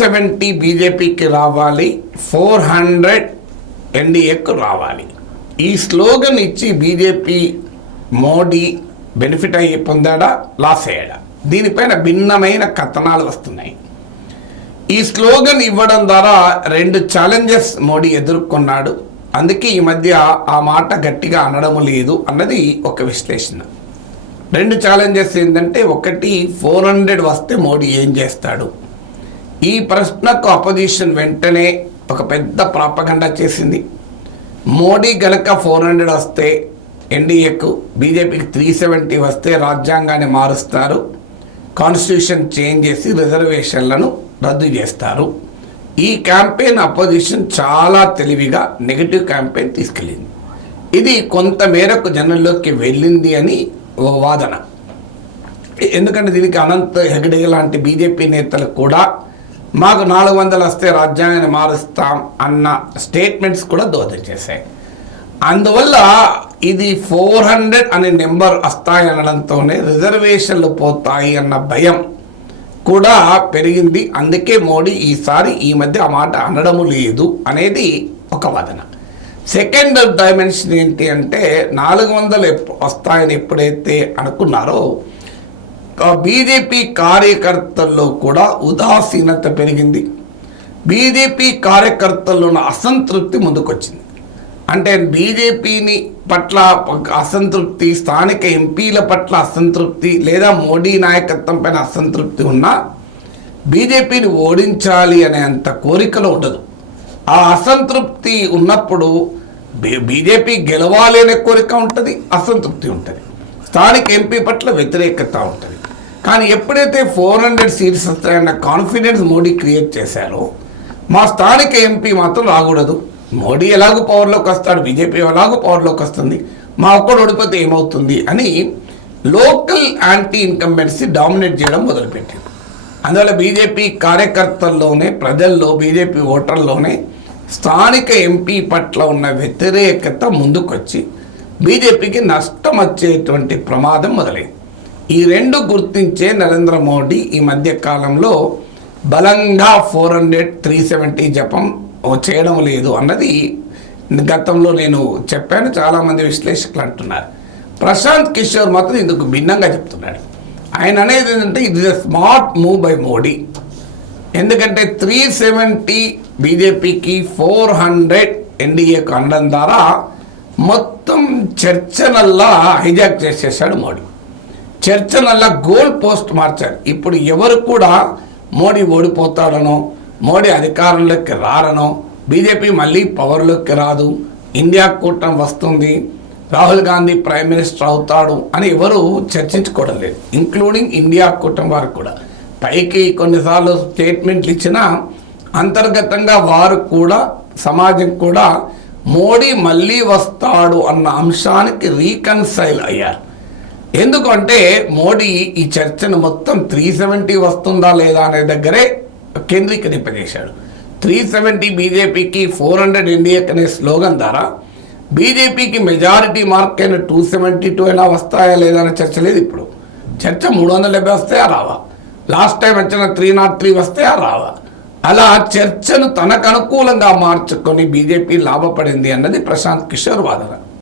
370 బీజేపీకి రావాలి, 400 ఎన్డీఏకు రావాలి. ఈ స్లోగన్ ఇచ్చి బీజేపీ మోడీ బెనిఫిట్ అయ్యి పొందాడా, లాస్ అయ్యాడా? దీనిపైన భిన్నమైన కథనాలు వస్తున్నాయి. ఈ స్లోగన్ ఇవ్వడం ద్వారా 2 ఛాలెంజెస్ మోడీ ఎదుర్కొన్నాడు. అందుకే ఈ మధ్య ఆ మాట గట్టిగా అనడం లేదు అన్నది ఒక విశ్లేషణ. 2 ఛాలెంజెస్ ఏంటంటే, ఒకటి 400 వస్తే మోడీ ఏం చేస్తాడు? ఈ ప్రశ్నకు అపోజిషన్ వెంటనే ఒక పెద్ద ప్రాపగండా చేసింది. మోడీ గనక 400 వస్తే ఎన్డీఏకు, బీజేపీకి 370 వస్తే రాజ్యాంగాన్ని మారుస్తారు, కాన్స్టిట్యూషన్ చేంజ్ చేసి రిజర్వేషన్లను రద్దు చేస్తారు. ఈ క్యాంపెయిన్ అపోజిషన్ చాలా తెలివిగా నెగిటివ్ క్యాంపెయిన్ తీసుకెళ్ళింది. ఇది కొంత మేరకు జనంలోకి వెళ్ళింది అని ఓ వాదన. ఎందుకంటే దీనికి అనంత్ హెగడే లాంటి బీజేపీ నేతలు కూడా మాకు 400 వస్తే రాజ్యాంగాన్ని మారుస్తాం అన్న స్టేట్మెంట్స్ కూడా దోహదం చేశాయి. అందువల్ల ఇది 400 అనే నెంబర్ వస్తాయి అనడంతోనే రిజర్వేషన్లు పోతాయి అన్న భయం కూడా పెరిగింది. అందుకే మోడీ ఈసారి ఈ మధ్య ఆ మాట అనడము లేదు అనేది ఒక వాదన. సెకండ్ డైమెన్షన్ ఏంటి అంటే, 400 వస్తాయని ఎప్పుడైతే అనుకున్నారో బీజేపీ కార్యకర్తల్లో కూడా ఉదాసీనత పెరిగింది. బీజేపీ కార్యకర్తల్లో ఉన్న అసంతృప్తి ముందుకొచ్చింది. అంటే బీజేపీని పట్ల అసంతృప్తి, స్థానిక ఎంపీల పట్ల అసంతృప్తి, లేదా మోడీ నాయకత్వం పైన అసంతృప్తి ఉన్నా బీజేపీని ఓడించాలి అనే అంత కోరికలో ఉండదు. ఆ అసంతృప్తి ఉన్నప్పుడు బీజేపీ గెలవాలి అనే కోరిక ఉంటుంది, అసంతృప్తి ఉంటుంది, స్థానిక ఎంపీ పట్ల వ్యతిరేకత ఉంటుంది. కానీ ఎప్పుడైతే 400 సీట్స్ వస్తాయన్న కాన్ఫిడెన్స్ మోడీ క్రియేట్ చేశారో, మా స్థానిక ఎంపీ మాత్రం రాకూడదు, మోడీ ఎలాగో పవర్లోకి వస్తాడు, బీజేపీ ఎలాగో పవర్లోకి వస్తుంది, మా ఒక్కడు ఓడిపోతే ఏమవుతుంది అని లోకల్ యాంటీ ఇన్కంబెన్సీ డామినేట్ చేయడం మొదలుపెట్టింది. అందువల్ల బీజేపీ కార్యకర్తల్లోనే, ప్రజల్లో, బీజేపీ ఓటర్లోనే స్థానిక ఎంపీ పట్ల ఉన్న వ్యతిరేకత ముందుకొచ్చి బీజేపీకి నష్టం వచ్చేటువంటి ప్రమాదం మొదలైంది. ఈ 2 గుర్తించే నరేంద్ర మోడీ ఈ మధ్య కాలంలో బలంగా 400, 370 జపం చేయడం లేదు అన్నది గతంలో నేను చెప్పాను, చాలామంది విశ్లేషకులు అంటున్నారు. ప్రశాంత్ కిషోర్ మాత్రం ఇందుకు భిన్నంగా చెప్తున్నాడు. ఆయన అనేది ఏంటంటే, ఇది స్మార్ట్ మూవ్ బై మోడీ. ఎందుకంటే 370 బీజేపీకి, 400 ఎన్డీఏకు అనడం ద్వారా మొత్తం చర్చనల్లా హైజాక్ చేసేసాడు మోడీ. చర్చనల్లా గోల్ పోస్ట్ మార్చారు. ఇప్పుడు ఎవరు కూడా మోడీ ఓడిపోతాడనో, మోడీ అధికారంలోకి రారనో, బీజేపీ మళ్ళీ పవర్లోకి రాదు, ఇండియా కూటమి వస్తుంది, రాహుల్ గాంధీ ప్రైమ్ మినిస్టర్ అవుతాడు అని ఎవరు చర్చించుకోవడం లేదు, ఇంక్లూడింగ్ ఇండియా కూటమి వారు కూడా. పైకి కొన్నిసార్లు స్టేట్మెంట్లు ఇచ్చినా అంతర్గతంగా వారు కూడా, సమాజం కూడా మోడీ మళ్ళీ వస్తాడు అన్న అంశానికి రీకన్సైల్ అయ్యారు. ఎందుకంటే మోడీ ఈ చర్చను మొత్తం 370 వస్తుందా లేదా అనే దగ్గరే కేంద్రీకరింపజేశాడు. 370 బీజేపీకి, 400 ఎన్డీఏకి అనే స్లోగన్ ద్వారా బీజేపీకి మెజారిటీ మార్క్ అయిన 272 అయినా వస్తాయా లేదా అనే చర్చ లేదు. ఇప్పుడు చర్చ 370 వస్తాయా రావా, లాస్ట్ టైం వచ్చిన 303 వస్తాయా రావా, అలా చర్చను తనకు అనుకూలంగా మార్చుకొని బీజేపీ లాభపడింది అన్నది ప్రశాంత్ కిషోర్ వాదన.